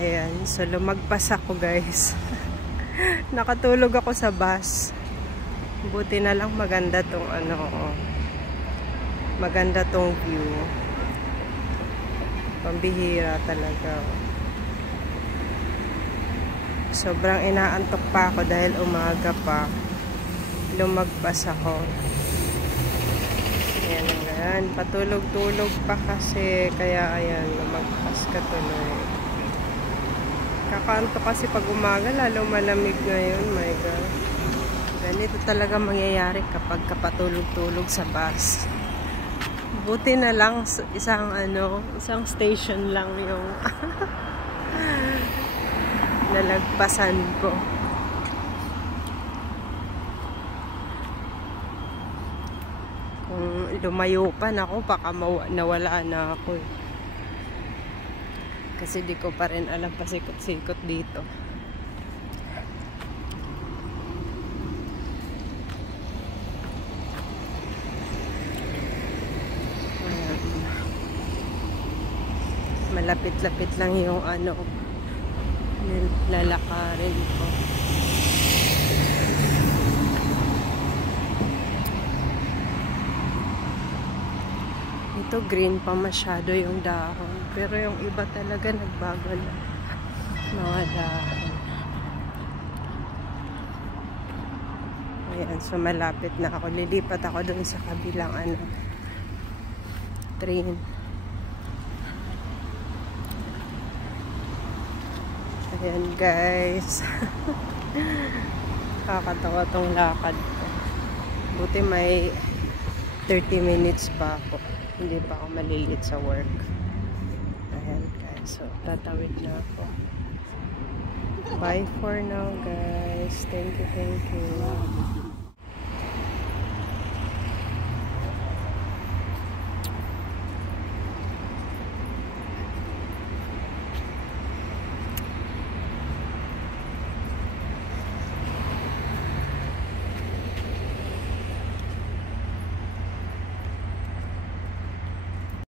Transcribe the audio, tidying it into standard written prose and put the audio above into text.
Ayan, so lumagpas ako guys. Nakatulog ako sa bus. Buti na lang maganda tong maganda tong view. Pambihira talaga. Sobrang inaantok pa ako dahil umaga pa. Lumagpas ako. Ayan, ayan. Patulog-tulog pa kasi. Kaya ayan, lumagpas ka tuloy. Kakaantok kasi pag umaga, lalo malamig ngayon. My God. Ganito talaga mangyayari kapag kapatulog-tulog sa bus. Buti na lang isang station lang yung nalagpasan ko. Kung lumayo pa na ako, baka nawala na ako. Kasi di ko pa rin alam pasikot-sikot dito. Malapit-lapit lang yung lalakarin ko. Ito green pa masyado yung dahon, pero yung iba talaga nagbago na mga dahon. Ayan, so malapit na ako. Lilipat ako dun sa kabilang train. Ayan guys. Kakatawa tong lakad ko. Buti may 30 minutes pa ako. Hindi pa ako malilit sa work. Ayan guys. So tatawid na ako. Bye for now guys. Thank you.